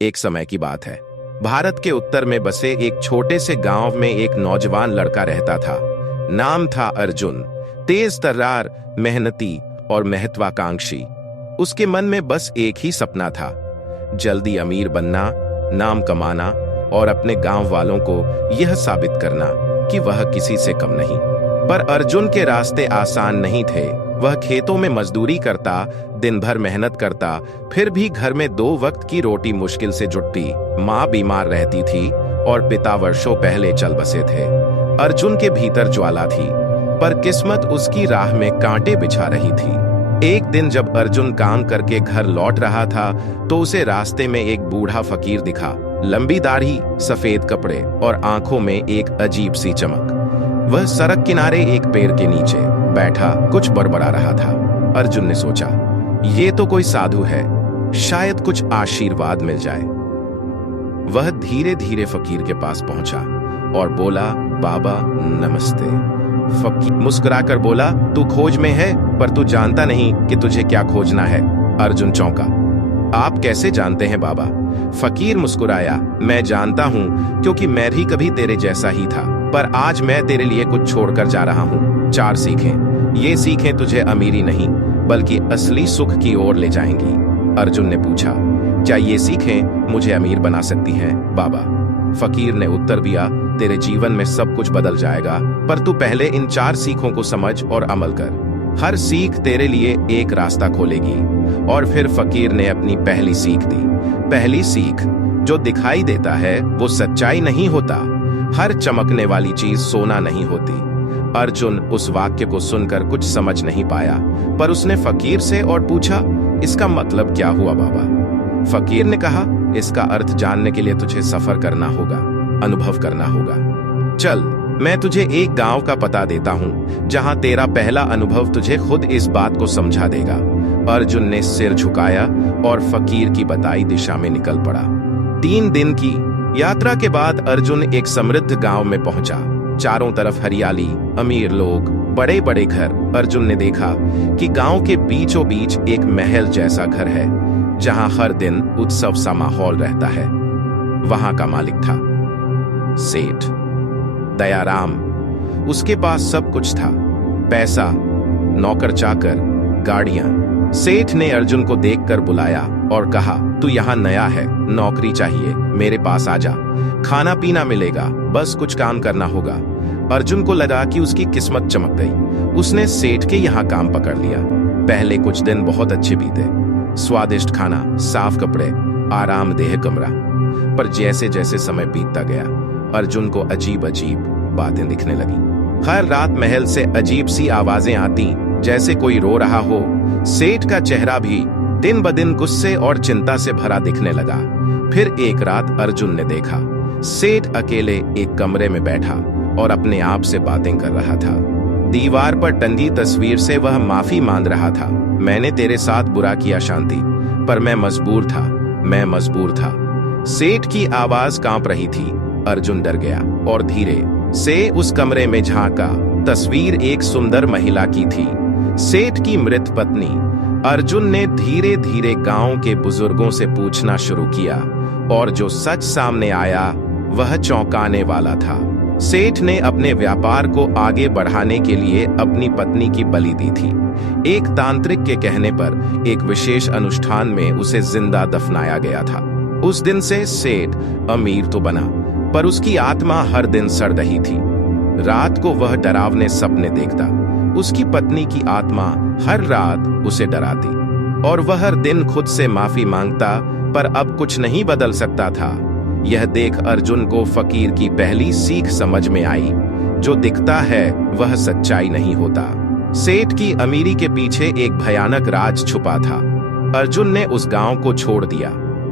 एक समय की बात है। भारत के उत्तर में बसे एक छोटे से गांव में एक नौजवान लड़का रहता था। नाम था अर्जुन। तेज तर्रार, मेहनती और महत्वाकांक्षी। उसके मन में बस एक ही सपना था, जल्दी अमीर बनना, नाम कमाना और अपने गांव वालों को यह साबित करना कि वह किसी से कम नहीं। पर अर्जुन के रास्ते आसान नहीं थे। वह खेतों में मजदूरी करता, दिन भर मेहनत करता, फिर भी घर में 2 वक्त की रोटी मुश्किल से जुटती। माँ बीमार रहती थी और पिता वर्षों पहले चल बसे थे। अर्जुन के भीतर ज्वाला थी, पर किस्मत उसकी राह में कांटे बिछा रही थी। एक दिन जब अर्जुन काम करके घर लौट रहा था तो उसे रास्ते में एक बूढ़ा फकीर दिखा। लंबी दाढ़ी, सफेद कपड़े और आंखों में एक अजीब सी चमक। वह सड़क किनारे एक पेड़ के नीचे बैठा कुछ बड़बड़ा रहा था। अर्जुन ने सोचा, ये तो कोई साधु है, शायद कुछ आशीर्वाद मिल जाए। वह धीरे धीरे फकीर के पास पहुंचा और बोला, बाबा नमस्ते। फकीर मुस्कुराकर बोला, तू खोज में है, पर तू जानता नहीं कि तुझे क्या खोजना है। अर्जुन चौंका। आप कैसे जानते हैं बाबा? फकीर मुस्कुराया, मैं जानता हूं क्योंकि मैं भी कभी तेरे जैसा ही था, पर आज मैं तेरे लिए कुछ छोड़कर जा रहा हूं। 4 सीखें। ये सीखें तुझे अमीरी नहीं बल्कि असली सुख की ओर ले जाएंगी। अर्जुन ने पूछा, क्या ये सीखें मुझे अमीर बना सकती हैं बाबा? फकीर ने उत्तर दिया, तेरे जीवन में सब कुछ बदल जाएगा, पर तू पहले इन 4 सीखों को समझ और अमल कर। हर सीख तेरे लिए एक रास्ता खोलेगी। और फिर फकीर ने अपनी पहली सीख दी। पहली सीख, जो दिखाई देता है वो सच्चाई नहीं होता। हर चमकने वाली चीज सोना नहीं होती। अर्जुन उस वाक्य को सुनकर कुछ समझ नहीं पाया, पर उसने फकीर से और पूछा, इसका मतलब क्या हुआ बाबा? फकीर ने कहा, इसका अर्थ जानने के लिए तुझे सफर करना होगा, अनुभव करना होगा। चल, मैं तुझे एक गांव का पता देता हूं, जहां तेरा पहला अनुभव तुझे खुद इस बात को समझा देगा। अर्जुन ने सिर झुकाया और फकीर की बताई दिशा में निकल पड़ा। 3 दिन की यात्रा के बाद अर्जुन एक समृद्ध गांव में पहुंचा। चारों तरफ हरियाली, अमीर लोग, बड़े बड़े घर। अर्जुन ने देखा कि गांव के बीचों बीच एक महल जैसा घर है, जहां हर दिन उत्सव सा माहौल रहता है। वहां का मालिक था सेठ दयाराम। उसके पास सब कुछ था, पैसा, नौकर चाकर, गाड़ियां। सेठ ने अर्जुन को देखकर बुलाया और कहा, तू यहाँ नया है, नौकरी चाहिए, मेरे पास आजा। खाना पीना मिलेगा, बस कुछ काम करना होगा। अर्जुन को लगा कि उसकी किस्मत चमक गई। उसने सेठ के यहाँ काम पकड़ लिया। पहले कुछ दिन बहुत अच्छे बीते। स्वादिष्ट खाना, साफ कपड़े, आरामदेह कमरा। पर जैसे जैसे समय बीतता गया, अर्जुन को अजीब अजीब बातें दिखने लगी। हर रात महल से अजीब सी आवाजें आती, जैसे कोई रो रहा हो। सेठ का चेहरा भी दिन ब दिन गुस्से और चिंता से भरा दिखने लगा। फिर एक रात अर्जुन ने देखा, सेठ अकेले एक कमरे में बैठा और अपने आप से बातें कर रहा था। दीवार पर टंगी तस्वीर से वह माफी मांग रहा था। मैंने तेरे साथ बुरा किया शांति, पर मैं मजबूर था। सेठ की आवाज कांप रही थी। अर्जुन डर गया और धीरे से उस कमरे में झांका। तस्वीर एक सुंदर महिला की थी, सेठ की मृत पत्नी। अर्जुन ने धीरे धीरे गांव के बुजुर्गों से पूछना शुरू किया, और जो सच सामने आया वह चौंकाने वाला था। सेठ ने अपने व्यापार को आगे बढ़ाने के लिए अपनी पत्नी की बलि दी थी। एक तांत्रिक के कहने पर एक विशेष अनुष्ठान में उसे जिंदा दफनाया गया था। उस दिन से सेठ अमीर तो बना, पर उसकी आत्मा हर दिन सड़ रही थी। रात को वह डरावने सपने देखता। उसकी पत्नी की आत्मा हर रात उसे डराती, और वह हर दिन खुद से माफी मांगता, पर अब कुछ नहीं बदल सकता था। यह देख अर्जुन को फकीर की पहली सीख समझ में आई, जो दिखता है वह सच्चाई नहीं होता। सेठ की अमीरी के पीछे एक भयानक राज छुपा था। अर्जुन ने उस गांव को छोड़ दिया।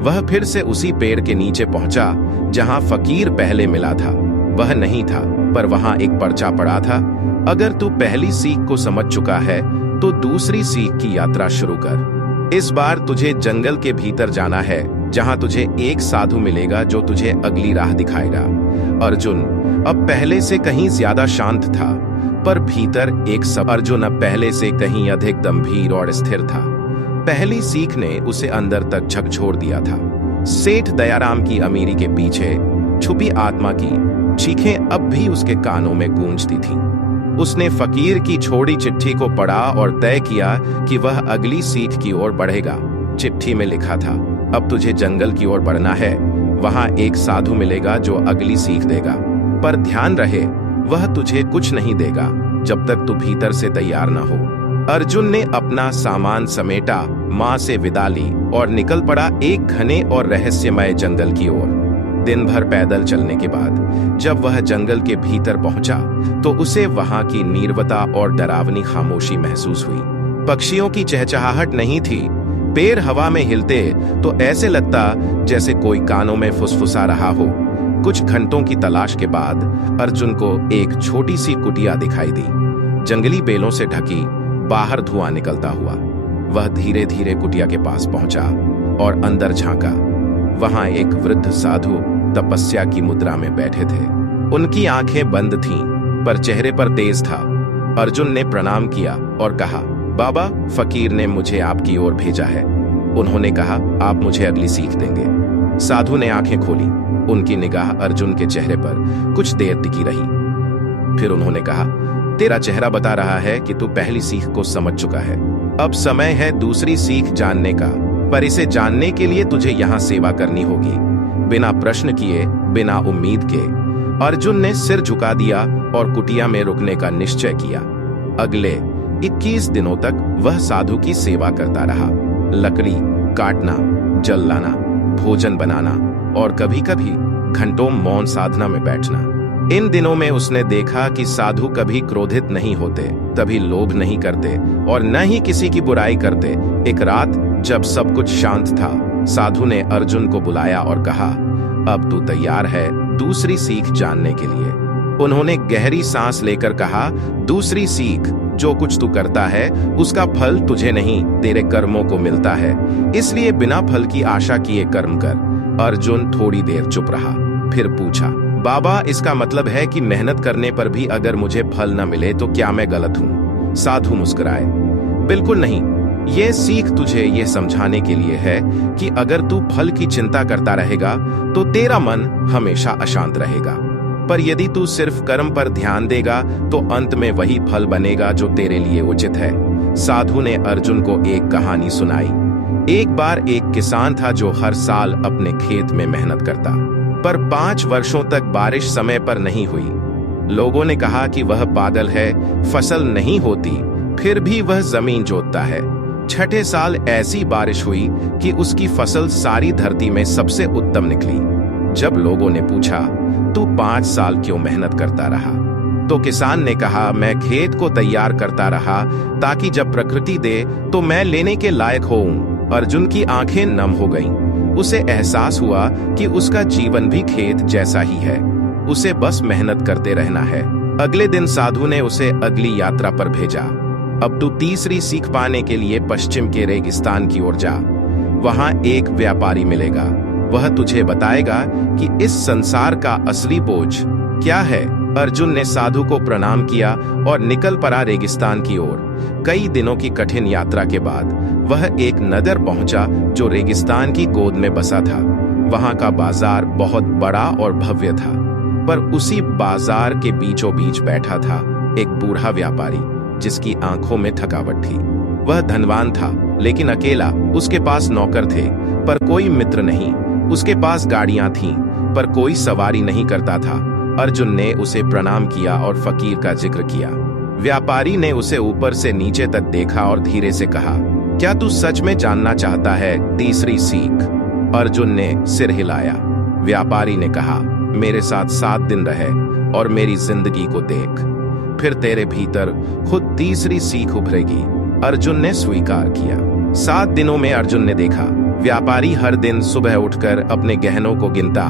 वह फिर से उसी पेड़ के नीचे पहुंचा जहां फकीर पहले मिला था। वह नहीं था, पर वहां एक पर्चा पड़ा था, अगर तू पहली सीख को समझ चुका है तो दूसरी सीख की यात्रा शुरू कर। इस बार तुझे जंगल के भीतर जाना है, जहां तुझे एक साधु मिलेगा जो तुझे अगली राह दिखाएगा। अर्जुन अब पहले से कहीं ज्यादा शांत था, पर भीतर एक सब। अर्जुन अब पहले से कहीं अधिक गंभीर और स्थिर था। पहली सीख ने उसे अंदर तक झकझोर दिया था। सेठ दयाराम की अमीरी के पीछे छुपी आत्मा की चीखें अब भी उसके कानों में गूंजती थीं। उसने फकीर की छोड़ी चिट्ठी को पढ़ा और तय किया कि वह अगली सीख की ओर बढ़ेगा। चिट्ठी में लिखा था, अब तुझे जंगल की ओर बढ़ना है, वहां एक साधु मिलेगा जो अगली सीख देगा, पर ध्यान रहे वह तुझे कुछ नहीं देगा जब तक तू भीतर से तैयार ना हो। अर्जुन ने अपना सामान समेटा, मां से विदा ली और निकल पड़ा एक घने और रहस्यमय जंगल की ओर। दिन भर पैदल चलने के बाद जब वह जंगल के भीतर पहुंचा तो उसे वहां की नीरवता और डरावनी खामोशी महसूस हुई। पक्षियों की चहचहाहट नहीं थी, पेड़ हवा में हिलते तो ऐसे लगता जैसे कोई कानों में फुसफुसा रहा हो। कुछ घंटों की तलाश के बाद अर्जुन को एक छोटी सी कुटिया दिखाई दी, जंगली बेलों से ढकी, बाहर धुआं निकलता हुआ। वह धीरे धीरे कुटिया के पास पहुंचा और अंदर झांका। वहां एक वृद्ध साधु तपस्या की मुद्रा में बैठे थे। उनकी आंखें बंद थीं, पर चेहरे पर तेज था। अर्जुन ने प्रणाम किया और कहा, बाबा, फकीर ने मुझे आपकी ओर भेजा है। उन्होंने कहा, आप मुझे अगली सीख देंगे। साधु ने आंखें खोली। उनकी निगाह अर्जुन के चेहरे पर कुछ देर टिकी रही। फिर उन्होंने कहा, तेरा चेहरा बता रहा है कि तू पहली सीख को समझ चुका है। अब समय है दूसरी सीख जानने का, पर इसे जानने के लिए तुझे यहाँ सेवा करनी होगी। बिना प्रश्न किए, बिना उम्मीद के अर्जुन ने सिर झुका दिया और कुटिया में रुकने का निश्चय किया। अगले 21 दिनों तक वह साधु की सेवा करता रहा। लकड़ी काटना, जल लाना, भोजन बनाना और कभी-कभी घंटों मौन साधना में बैठना। इन दिनों में उसने देखा कि साधु कभी क्रोधित नहीं होते, कभी लोभ नहीं करते और न ही किसी की बुराई करते। एक रात जब सब कुछ शांत था, साधु ने अर्जुन को बुलाया और कहा, अब तू तैयार है दूसरी सीख जानने के लिए। उन्होंने गहरी सांस लेकर कहा, दूसरी सीख, जो कुछ तू करता है उसका फल तुझे नहीं, तेरे कर्मों को मिलता है, इसलिए बिना फल की आशा किए कर्म कर। अर्जुन थोड़ी देर चुप रहा, फिर पूछा, बाबा, इसका मतलब है कि मेहनत करने पर भी अगर मुझे फल न मिले तो क्या मैं गलत हूं? साधु मुस्कुराए, बिल्कुल नहीं। यह सीख तुझे यह समझाने के लिए है कि अगर तू फल की चिंता करता रहेगा तो तेरा मन हमेशा अशांत रहेगा, पर यदि तू सिर्फ कर्म पर ध्यान देगा तो अंत में वही फल बनेगा जो तेरे लिए उचित है। साधु ने अर्जुन को एक कहानी सुनाई। एक बार एक किसान था जो हर साल अपने खेत में मेहनत करता, पर 5 वर्षों तक बारिश समय पर नहीं हुई। लोगों ने कहा कि वह पागल है, फसल नहीं होती, फिर भी वह जमीन जोतता है। छठे साल ऐसी बारिश हुई कि उसकी फसल सारी धरती में सबसे उत्तम निकली। जब लोगों ने पूछा, तू 5 साल क्यों मेहनत करता रहा, तो किसान ने कहा, मैं खेत को तैयार करता रहा ताकि जब प्रकृति दे तो मैं लेने के लायक होऊं। अर्जुन की आंखें नम हो गईं। उसे एहसास हुआ कि उसका जीवन भी खेत जैसा ही है, उसे बस मेहनत करते रहना है। अगले दिन साधु ने उसे अगली यात्रा पर भेजा। अब तू तीसरी सीख पाने के लिए पश्चिम के रेगिस्तान की ओर जा। वहां एक व्यापारी मिलेगा, वह तुझे बताएगा कि इस संसार का असली बोझ क्या है। अर्जुन ने साधु को प्रणाम किया और निकल पड़ा रेगिस्तान की ओर। कई दिनों की कठिन यात्रा के बाद वह एक नगर पहुंचा जो रेगिस्तान की गोद में बसा था। वहां का बाजार बहुत बड़ा और भव्य था, पर उसी बाजार के बीचों बीच बैठा था एक बूढ़ा व्यापारी जिसकी आंखों में थकावट थी। वह धनवान था लेकिन अकेला। उसके पास नौकर थे पर कोई मित्र नहीं। उसके पास गाड़ियां थीं पर कोई सवारी नहीं करता था। अर्जुन ने उसे प्रणाम किया और फकीर का जिक्र किया। व्यापारी ने उसे ऊपर से नीचे तक देखा और धीरे से कहा, क्या तू सच में जानना चाहता है तीसरी सीख? अर्जुन ने सिर हिलाया। व्यापारी ने कहा, मेरे साथ 7 दिन रहे और मेरी जिंदगी को देख, फिर तेरे भीतर खुद तीसरी सीख उभरेगी। अर्जुन ने स्वीकार किया। 7 दिनों में अर्जुन ने देखा, व्यापारी हर दिन सुबह उठकर अपने गहनों को गिनता,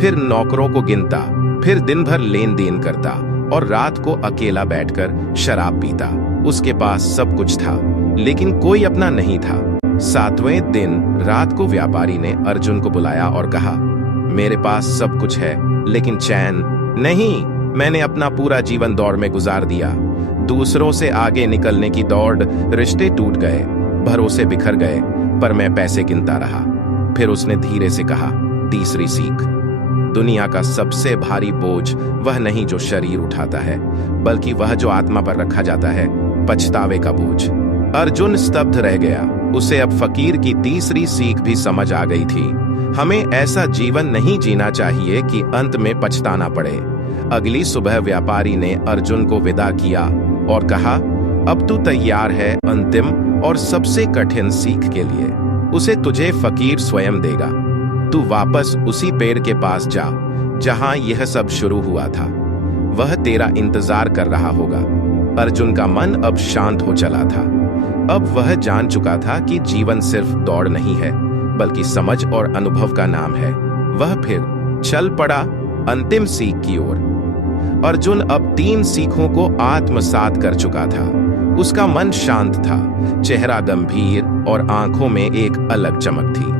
फिर नौकरों को गिनता, फिर दिन भर लेन देन करता और रात को अकेला बैठकर शराब पीता। उसके पास सब कुछ था लेकिन कोई अपना नहीं था। 7वें दिन रात को व्यापारी ने अर्जुन को बुलाया और कहा, मेरे पास सब कुछ है लेकिन चैन नहीं। मैंने अपना पूरा जीवन दौड़ में गुजार दिया। दूसरों से आगे निकलने की दौड़, रिश्ते टूट गए, भरोसे बिखर गए, पर मैं पैसे गिनता रहा। फिर उसने धीरे से कहा, तीसरी सीख, दुनिया का सबसे भारी बोझ वह नहीं जो शरीर उठाता है, बल्कि वह जो आत्मा पर रखा जाता है, पछतावे का बोझ। अर्जुन स्तब्ध रह गया। उसे अब फकीर की तीसरी सीख भी समझ आ गई थी। हमें ऐसा जीवन नहीं जीना चाहिए कि अंत में पछताना पड़े। अगली सुबह व्यापारी ने अर्जुन को विदा किया और कहा, अब तू तैयार है अंतिम और सबसे कठिन सीख के लिए। उसे तुझे फकीर स्वयं देगा। तू वापस उसी पेड़ के पास जा जहां यह सब शुरू हुआ था। वह तेरा इंतजार कर रहा होगा। अर्जुन का मन अब शांत हो चला था। अब वह जान चुका था कि जीवन सिर्फ दौड़ नहीं है, बल्कि समझ और अनुभव का नाम है। वह फिर चल पड़ा अंतिम सीख की ओर। अर्जुन अब 3 सीखों को आत्मसात कर चुका था। उसका मन शांत था, चेहरा गंभीर और आंखों में एक अलग चमक थी।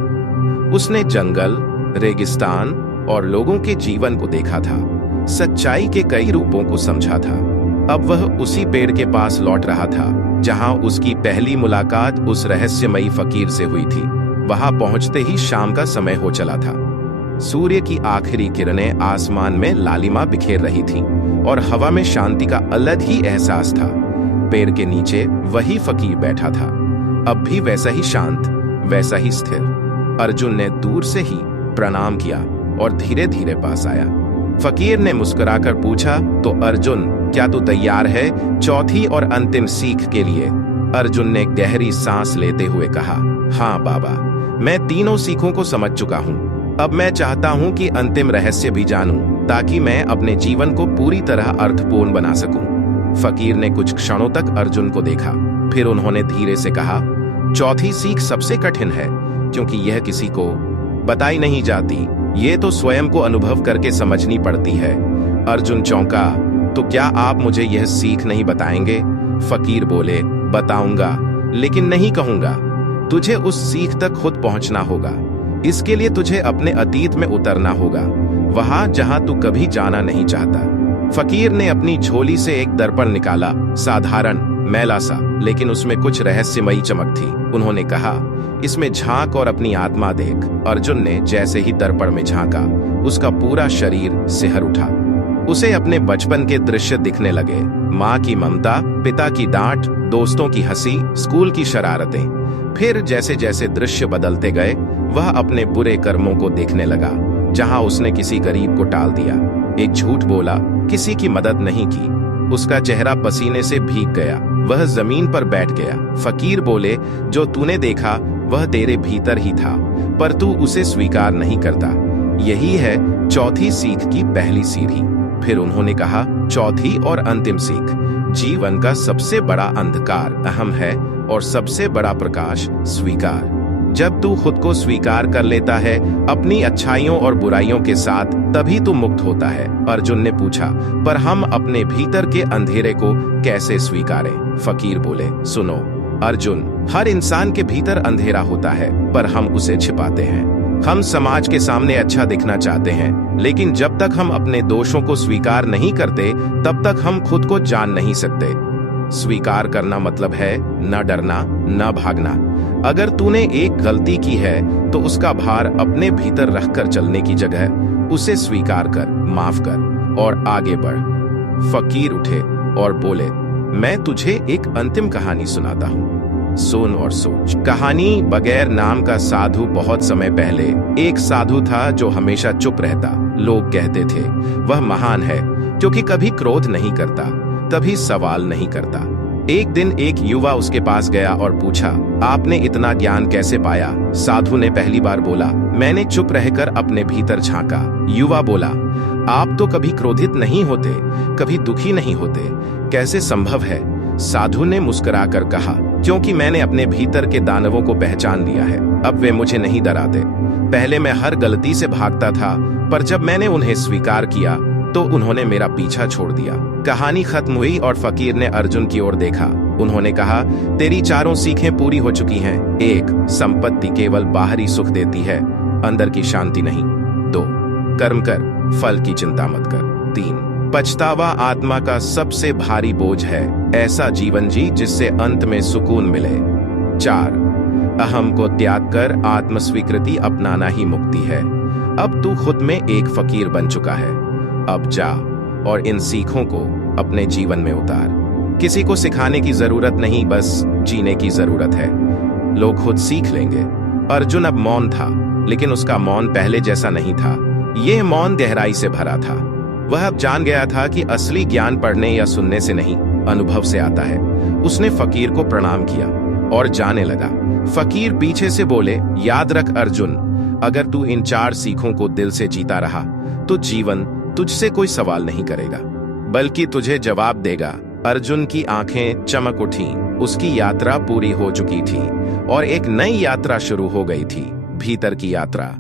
उसने जंगल, रेगिस्तान और लोगों के जीवन को देखा था, सच्चाई के कई रूपों को समझा था। अब वह उसी पेड़ के पास लौट रहा था जहां उसकी पहली मुलाकात उस रहस्यमयी फकीर से हुई थी। वहां पहुंचते ही शाम का समय हो चला था। सूर्य की आखिरी किरणें आसमान में लालिमा बिखेर रही थीं और हवा में शांति का अलग ही एहसास था। पेड़ के नीचे वही फकीर बैठा था, अब भी वैसा ही शांत, वैसा ही स्थिर। अर्जुन ने दूर से ही प्रणाम किया और धीरे धीरे पास आया। फकीर ने मुस्कुराकर पूछा, तो अर्जुन, क्या तू तैयार है चौथी और अंतिम सीख के लिए? अर्जुन ने गहरी सांस लेते हुए कहा, हाँ बाबा, मैं तीनों सीखों को समझ चुका हूँ। अब मैं चाहता हूँ कि अंतिम रहस्य भी जानूं, ताकि मैं अपने जीवन को पूरी तरह अर्थपूर्ण बना सकूं। फकीर ने कुछ क्षणों तक अर्जुन को देखा, फिर उन्होंने धीरे से कहा, चौथी सीख सबसे कठिन है, क्योंकि यह किसी को बताई नहीं जाती। ये तो स्वयं को अनुभव करके समझनी पड़ती है। अर्जुन चौंका, तो क्या आप मुझे यह सीख नहीं बताएंगे? फकीर बोले, बताऊंगा, लेकिन नहीं कहूंगा। तुझे उस सीख तक खुद पहुंचना होगा। इसके लिए तुझे अपने अतीत में उतरना होगा, वहां जहां तू कभी जाना नहीं चाहता। फकीर ने अपनी झोली से एक दर्पण निकाला, साधारण, मैला सा, लेकिन उसमें कुछ रहस्यमयी चमक थी। उन्होंने कहा, इसमें झांक और अपनी आत्मा देख। अर्जुन ने जैसे ही दर्पण में झांका, उसका पूरा शरीर सिहर उठा। उसे अपने बचपन के दृश्य दिखने लगे, माँ की ममता, पिता की डांट, दोस्तों की हंसी, स्कूल की शरारतें। फिर जैसे जैसे दृश्य बदलते गए, वह अपने बुरे कर्मों को देखने लगा, जहां उसने किसी गरीब को टाल दिया, एक झूठ बोला, किसी की मदद नहीं की। उसका चेहरा पसीने से भीग गया, वह जमीन पर बैठ गया। फकीर बोले, जो तूने देखा वह तेरे भीतर ही था, पर तू उसे स्वीकार नहीं करता। यही है चौथी सीख की पहली सीढ़ी। फिर उन्होंने कहा, चौथी और अंतिम सीख, जीवन का सबसे बड़ा अंधकार अहम है और सबसे बड़ा प्रकाश स्वीकार। जब तू खुद को स्वीकार कर लेता है अपनी अच्छाइयों और बुराइयों के साथ, तभी तू मुक्त होता है। अर्जुन ने पूछा, पर हम अपने भीतर के अंधेरे को कैसे स्वीकारें? फकीर बोले, सुनो अर्जुन, हर इंसान के भीतर अंधेरा होता है, पर हम उसे छिपाते हैं। हम समाज के सामने अच्छा दिखना चाहते हैं, लेकिन जब तक हम अपने दोषों को स्वीकार नहीं करते, तब तक हम खुद को जान नहीं सकते। स्वीकार करना मतलब है न डरना, न भागना। अगर तूने एक गलती की है, तो उसका भार अपने भीतर रखकर चलने की जगह उसे स्वीकार कर, माफ कर और आगे बढ़। फकीर उठे और बोले, मैं तुझे एक अंतिम कहानी सुनाता हूँ, सुन और सोच। कहानी बगैर नाम का साधु। बहुत समय पहले एक साधु था जो हमेशा चुप रहता। लोग कहते थे वह महान है क्योंकि कभी क्रोध नहीं करता, कभी सवाल नहीं करता। एक दिन एक युवा उसके पास गया और पूछा, आपने इतना ज्ञान कैसे पाया? साधु ने पहली बार बोला, मैंने चुप रहकर अपने भीतर झांका। युवा बोला, आप तो कभी क्रोधित नहीं होते, कभी दुखी नहीं होते, कैसे संभव है? साधु ने मुस्कुराकर कहा, क्योंकि मैंने अपने भीतर के दानवों को पहचान लिया है, अब वे मुझे नहीं डराते। पहले मैं हर गलती से भागता था, पर जब मैंने उन्हें स्वीकार किया तो उन्होंने मेरा पीछा छोड़ दिया। कहानी खत्म हुई और फकीर ने अर्जुन की ओर देखा। उन्होंने कहा, तेरी चारों सीखें पूरी हो चुकी हैं। 1. संपत्ति केवल बाहरी सुख देती है, अंदर की शांति नहीं। 2. कर्म कर, फल की चिंता मत कर। 3. पछतावा आत्मा का सबसे भारी बोझ है, ऐसा जीवन जी जिससे अंत में सुकून मिले। 4. अहम को त्याग कर आत्मस्वीकृति अपनाना ही मुक्ति है। अब तू खुद में एक फकीर बन चुका है। अब जा और इन सीखों को अपने जीवन में उतार। किसी को सिखाने की जरूरत नहीं, बस जीने की जरूरत है। लोग खुद सीख लेंगे। अर्जुन अब मौन था, लेकिन उसका मौन पहले जैसा नहीं था। यह मौन गहराई से भरा था। वह अब जान गया था कि असली ज्ञान पढ़ने या सुनने से नहीं, अनुभव से आता है। उसने फकीर को प्रणाम किया और जाने लगा। फकीर पीछे से बोले, याद रख अर्जुन, अगर तू इन 4 सीखों को दिल से जीता रहा तो जीवन तुझसे कोई सवाल नहीं करेगा, बल्कि तुझे जवाब देगा। अर्जुन की आंखें चमक उठीं। उसकी यात्रा पूरी हो चुकी थी और एक नई यात्रा शुरू हो गई थी, भीतर की यात्रा।